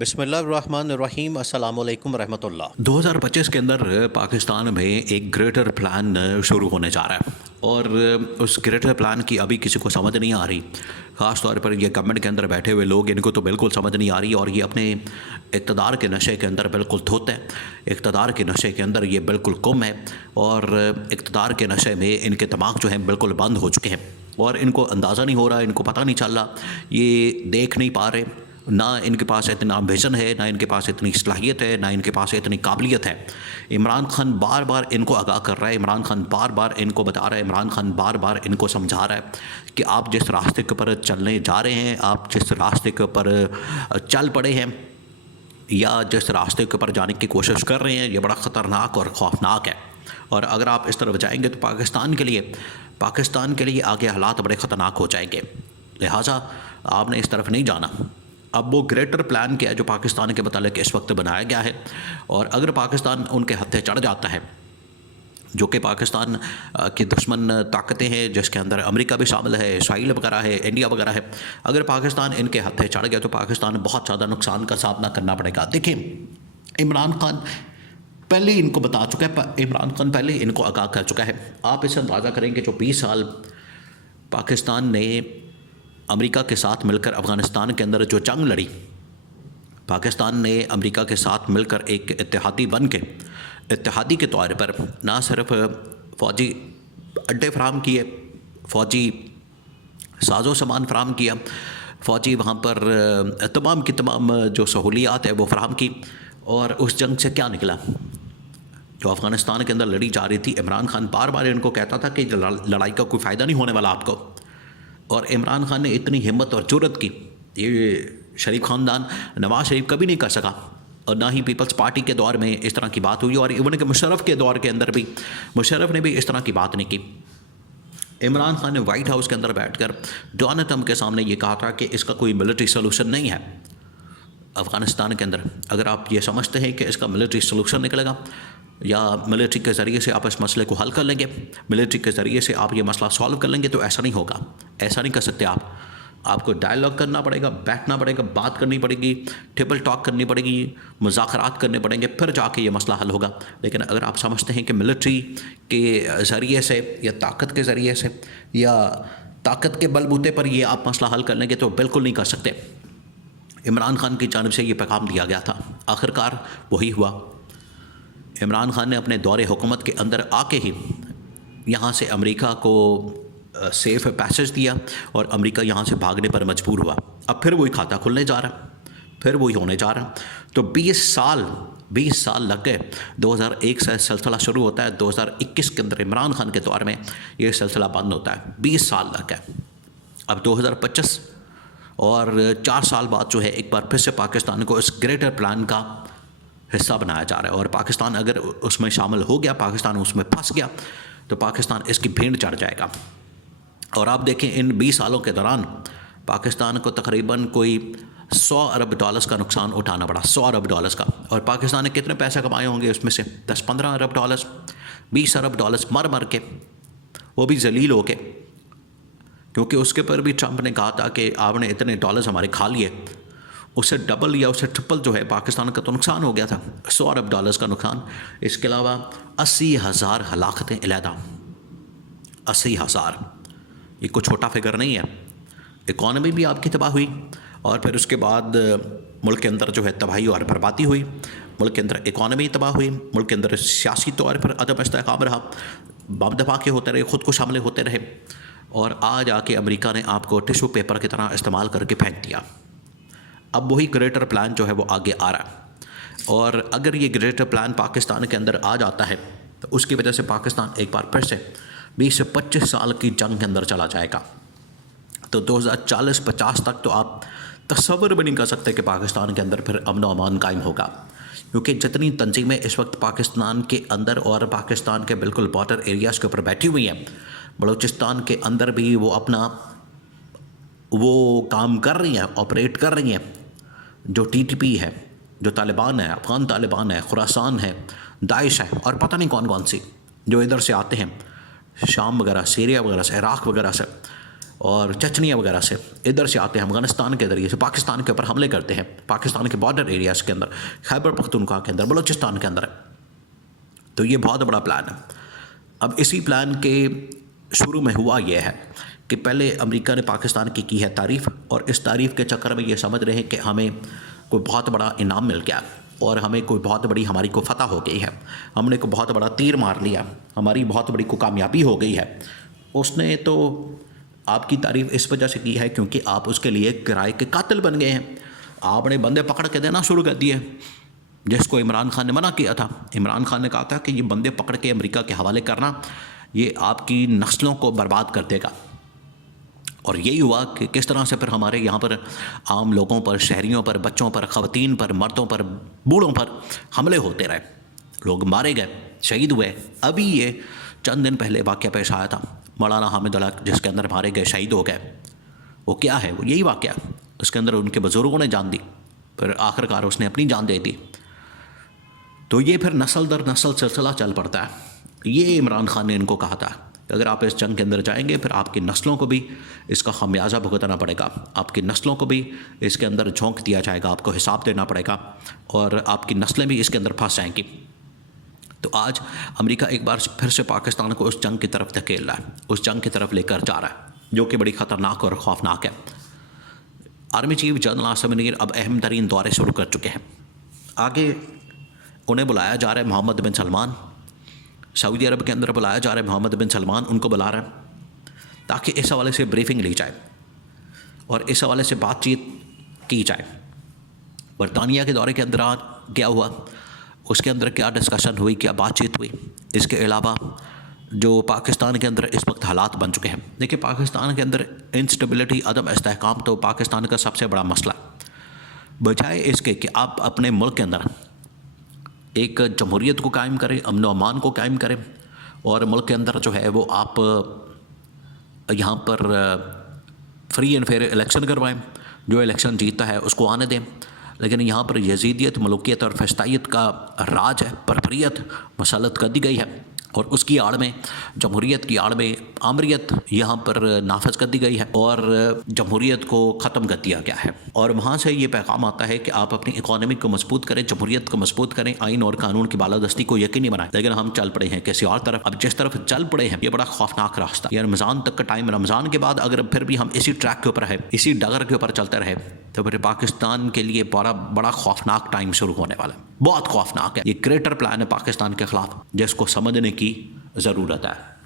بسم اللہ الرحمن الرحیم، السلام علیکم ورحمۃ اللہ۔ 2025 کے اندر پاکستان میں ایک گریٹر پلان شروع ہونے جا رہا ہے، اور اس گریٹر پلان کی ابھی کسی کو سمجھ نہیں آ رہی۔ خاص طور پر یہ گورنمنٹ کے اندر بیٹھے ہوئے لوگ، ان کو تو بالکل سمجھ نہیں آ رہی، اور یہ اپنے اقتدار کے نشے کے اندر بالکل دھوت ہے، اقتدار کے نشے کے اندر یہ بالکل گم ہے، اور اقتدار کے نشے میں ان کے دماغ جو ہیں بالکل بند ہو چکے ہیں، اور ان کو اندازہ نہیں ہو رہا، ان کو پتہ نہیں چل رہا، یہ دیکھ نہیں پا رہے، نہ ان کے پاس اتنا ویژن ہے، نہ ان کے پاس اتنی صلاحیت ہے، نہ ان کے پاس اتنی قابلیت ہے۔ عمران خان بار بار ان کو آگاہ کر رہا ہے، عمران خان بار بار ان کو بتا رہا ہے، عمران خان بار بار ان کو سمجھا رہا ہے کہ آپ جس راستے کے اوپر چلنے جا رہے ہیں، آپ جس راستے کے اوپر چل پڑے ہیں، یا جس راستے کے اوپر جانے کی کوشش کر رہے ہیں، یہ بڑا خطرناک اور خوفناک ہے، اور اگر آپ اس طرف جائیں گے تو پاکستان کے لیے آگے حالات بڑے خطرناک ہو جائیں گے، لہٰذا آپ نے اس طرف نہیں جانا۔ اب وہ گریٹر پلان کیا ہے جو پاکستان کے متعلق اس وقت بنایا گیا ہے، اور اگر پاکستان ان کے ہتھے چڑھ جاتا ہے، جو کہ پاکستان کی دشمن طاقتیں ہیں، جس کے اندر امریکہ بھی شامل ہے، اسرائیل وغیرہ ہے، انڈیا وغیرہ ہے، اگر پاکستان ان کے ہتھے چڑھ گیا تو پاکستان بہت زیادہ نقصان کا سامنا کرنا پڑے گا۔ دیکھیں، عمران خان پہلے ان کو بتا چکا ہے، عمران خان پہلے ان کو آگاہ کر چکا ہے۔ آپ اسے اندازہ کریں کہ جو 20 سال پاکستان نے امریکہ کے ساتھ مل کر افغانستان کے اندر جو جنگ لڑی، پاکستان نے امریکہ کے ساتھ مل کر ایک اتحادی بن کے، اتحادی کے طور پر نہ صرف فوجی اڈے فراہم کیے، فوجی ساز و سامان فراہم کیا، فوجی وہاں پر تمام کی تمام جو سہولیات ہے وہ فراہم کی، اور اس جنگ سے کیا نکلا؟ جو افغانستان کے اندر لڑی جا رہی تھی، عمران خان بار بار ان کو کہتا تھا کہ لڑائی کا کوئی فائدہ نہیں ہونے والا آپ کو، اور عمران خان نے اتنی ہمت اور جرأت کی، یہ شریف خاندان نواز شریف کبھی نہیں کر سکا، اور نہ ہی پیپلز پارٹی کے دور میں اس طرح کی بات ہوئی، اور ایون کہ مشرف کے دور کے اندر بھی مشرف نے بھی اس طرح کی بات نہیں کی۔ عمران خان نے وائٹ ہاؤس کے اندر بیٹھ کر ڈونلڈ ٹرمپ کے سامنے یہ کہا تھا کہ اس کا کوئی ملٹری سولوشن نہیں ہے افغانستان کے اندر۔ اگر آپ یہ سمجھتے ہیں کہ اس کا ملٹری سولوشن نکلے گا، یا ملٹری کے ذریعے سے آپ اس مسئلے کو حل کر لیں گے، ملٹری کے ذریعے سے آپ یہ مسئلہ سالو کر لیں گے، تو ایسا نہیں ہوگا، ایسا نہیں کر سکتے آپ کو ڈائیلاگ کرنا پڑے گا، بیٹھنا پڑے گا، بات کرنی پڑے گی، ٹیبل ٹاک کرنی پڑے گی، مذاکرات کرنے پڑیں گے، پھر جا کے یہ مسئلہ حل ہوگا۔ لیکن اگر آپ سمجھتے ہیں کہ ملٹری کے ذریعے سے، یا طاقت کے ذریعے سے، یا طاقت کے بل بوتے پر یہ آپ مسئلہ حل کر لیں گے، تو بالکل نہیں کر سکتے۔ عمران خان کی جانب سے یہ پیغام دیا گیا تھا، آخرکار وہی ہوا۔ عمران خان نے اپنے دور حکومت کے اندر آ کے ہی یہاں سے امریکہ کو سیف پیسج دیا، اور امریکہ یہاں سے بھاگنے پر مجبور ہوا۔ اب پھر وہی کھاتا کھلنے جا رہا ہے، پھر وہی ہونے جا رہا ہے۔ تو 20 سال لگ گئے، 2001 سے سلسلہ شروع ہوتا ہے، 2021 کے اندر عمران خان کے دور میں یہ سلسلہ بند ہوتا ہے، 20 سال لگ گئے۔ اب 2025 اور 4 سال بعد جو ہے ایک بار پھر سے پاکستان کو اس گریٹر پلان کا حصہ بنایا جا رہا ہے، اور پاکستان اگر اس میں شامل ہو گیا، پاکستان اس میں پھنس گیا، تو پاکستان اس کی بھیڑ چڑھ جائے گا۔ اور آپ دیکھیں، ان 20 سالوں کے دوران پاکستان کو تقریباً کوئی $100 ارب کا نقصان اٹھانا پڑا، $100 ارب کا، اور پاکستان نے کتنے پیسے کمائے ہوں گے اس میں سے؟ 10-15 ارب ڈالرز، 20 ارب ڈالرز مر کے، وہ بھی ذلیل ہو کے، کیونکہ اس کے پر بھی ٹرمپ نے کہا تھا کہ آپ نے اتنے ڈالرز ہمارے کھا لیے، اس سے ڈبل یا اس سے ٹرپل جو ہے پاکستان کا تو نقصان ہو گیا تھا، $100 ارب کا نقصان۔ اس کے علاوہ 80,000 ہلاکتیں علیحدہ، 80,000، یہ کوئی چھوٹا فگر نہیں ہے۔ اکانومی بھی آپ کی تباہ ہوئی، اور پھر اس کے بعد ملک کے اندر جو ہے تباہی اور بربادی ہوئی، ملک کے اندر اکانومی تباہ ہوئی، ملک کے اندر سیاسی طور پر عدم استحکام رہا، بم دھماکے ہوتے رہے، خود کش حملے ہوتے رہے، اور آج آ کے امریکہ نے آپ کو ٹشو پیپر کی طرح استعمال کر کے پھینک دیا۔ اب وہی گریٹر پلان جو ہے وہ آگے آ رہا ہے، اور اگر یہ گریٹر پلان پاکستان کے اندر آ جاتا ہے تو اس کی وجہ سے پاکستان ایک بار پھر سے 20 سے 25 سال کی جنگ کے اندر چلا جائے گا۔ تو 2040-50 تک تو آپ تصور بھی نہیں کر سکتے کہ پاکستان کے اندر پھر امن و امان قائم ہوگا، کیونکہ جتنی تنظیمیں اس وقت پاکستان کے اندر اور پاکستان کے بالکل بارڈر ایریاز کے اوپر بیٹھی ہوئی ہیں، بلوچستان کے اندر بھی وہ اپنا کام کر رہی ہیں، آپریٹ کر رہی ہیں، جو TTP ہے، جو طالبان ہے، افغان طالبان ہے، خراسان ہے، داعش ہے، اور پتہ نہیں کون کون سی جو ادھر سے آتے ہیں، شام وغیرہ، سیریا وغیرہ سے، عراق وغیرہ سے، اور چچنیا وغیرہ سے ادھر سے آتے ہیں، افغانستان کے ذریعے سے پاکستان کے اوپر حملے کرتے ہیں، پاکستان کے بارڈر ایریاز کے اندر، خیبر پختونخوا کے اندر، بلوچستان کے اندر ہے. تو یہ بہت بڑا پلان ہے. اب اسی پلان کے شروع میں ہوا یہ ہے کہ پہلے امریکہ نے پاکستان کی ہے تعریف، اور اس تعریف کے چکر میں یہ سمجھ رہے ہیں کہ ہمیں کوئی بہت بڑا انعام مل گیا اور ہمیں کوئی بہت بڑی ہماری کو فتح ہو گئی ہے، ہم نے کوئی بہت بڑا تیر مار لیا، ہماری بہت بڑی کوئی کامیابی ہو گئی ہے. اس نے تو آپ کی تعریف اس وجہ سے کی ہے کیونکہ آپ اس کے لیے کرائے کے قاتل بن گئے ہیں. آپ نے بندے پکڑ کے دینا شروع کر دیے، جس کو عمران خان نے منع کیا تھا. عمران خان نے کہا تھا کہ یہ بندے پکڑ کے امریکہ کے حوالے کرنا یہ آپ کی نسلوں کو برباد کر دے گا. اور یہی ہوا کہ کس طرح سے پھر ہمارے یہاں پر عام لوگوں پر، شہریوں پر، بچوں پر، خواتین پر، مردوں پر، بوڑھوں پر حملے ہوتے رہے، لوگ مارے گئے، شہید ہوئے. ابھی یہ چند دن پہلے واقعہ پیش آیا تھا، مولانا حامد اللہ جس کے اندر مارے گئے، شہید ہو گئے. وہ کیا ہے؟ وہ یہی واقعہ، اس کے اندر ان کے بزرگوں نے جان دی، پھر آخرکار اس نے اپنی جان دے دی. تو یہ پھر نسل در نسل سلسلہ چل پڑتا ہے. یہ عمران خان نے ان کو کہا تھا کہ اگر آپ اس جنگ کے اندر جائیں گے پھر آپ کی نسلوں کو بھی اس کا خمیازہ بھگتنا پڑے گا، آپ کی نسلوں کو بھی اس کے اندر جھونک دیا جائے گا، آپ کو حساب دینا پڑے گا، اور آپ کی نسلیں بھی اس کے اندر پھنس جائیں گی. تو آج امریکہ ایک بار پھر سے پاکستان کو اس جنگ کی طرف دھکیل رہا ہے، اس جنگ کی طرف لے کر جا رہا ہے، جو کہ بڑی خطرناک اور خوفناک ہے. Army chief general Asim Munir اب اہم ترین دورے شروع کر چکے ہیں. آگے انہیں بلایا جا رہا ہے محمد بن سلمان، سعودی عرب کے اندر بلایا جا رہا ہے محمد بن سلمان، ان کو بلا رہا ہے تاکہ اس حوالے سے بریفنگ لی جائے اور اس حوالے سے بات چیت کی جائے. برطانیہ کے دورے کے اندر کیا ہوا، اس کے اندر کیا ڈسکشن ہوئی، کیا بات چیت ہوئی. اس کے علاوہ جو پاکستان کے اندر اس وقت حالات بن چکے ہیں، دیکھیں پاکستان کے اندر انسٹیبلٹی، عدم استحکام تو پاکستان کا سب سے بڑا مسئلہ ہے. بجائے اس کے کہ آپ اپنے ملک کے اندر ایک جمہوریت کو قائم کریں، امن و امان کو قائم کریں، اور ملک کے اندر جو ہے وہ آپ یہاں پر فری اینڈ فیئر الیکشن کروائیں، جو الیکشن جیتتا ہے اس کو آنے دیں. لیکن یہاں پر یزیدیت، ملوکیت اور فسطائیت کا راج ہے، پرپریت مسلط کر دی گئی ہے، اور اس کی آڑ میں، جمہوریت کی آڑ میں آمریت یہاں پر نافذ کر دی گئی ہے اور جمہوریت کو ختم کر دیا گیا ہے. اور وہاں سے یہ پیغام آتا ہے کہ آپ اپنی اکانومی کو مضبوط کریں، جمہوریت کو مضبوط کریں، آئین اور قانون کی بالادستی کو یقینی بنائیں. لیکن ہم چل پڑے ہیں کسی اور طرف. اب جس طرف چل پڑے ہیں یہ بڑا خوفناک راستہ. یہ رمضان تک کا ٹائم، رمضان کے بعد اگر پھر بھی ہم اسی ٹریک کے اوپر رہے، اسی ڈگر کے اوپر چلتے رہے، تو پھر پاکستان کے لیے بڑا خوفناک ٹائم شروع ہونے والا ہے. بہت خوفناک ہے. یہ گریٹر پلان ہے پاکستان کے خلاف، جس کو سمجھنے کی ضرورت ہے.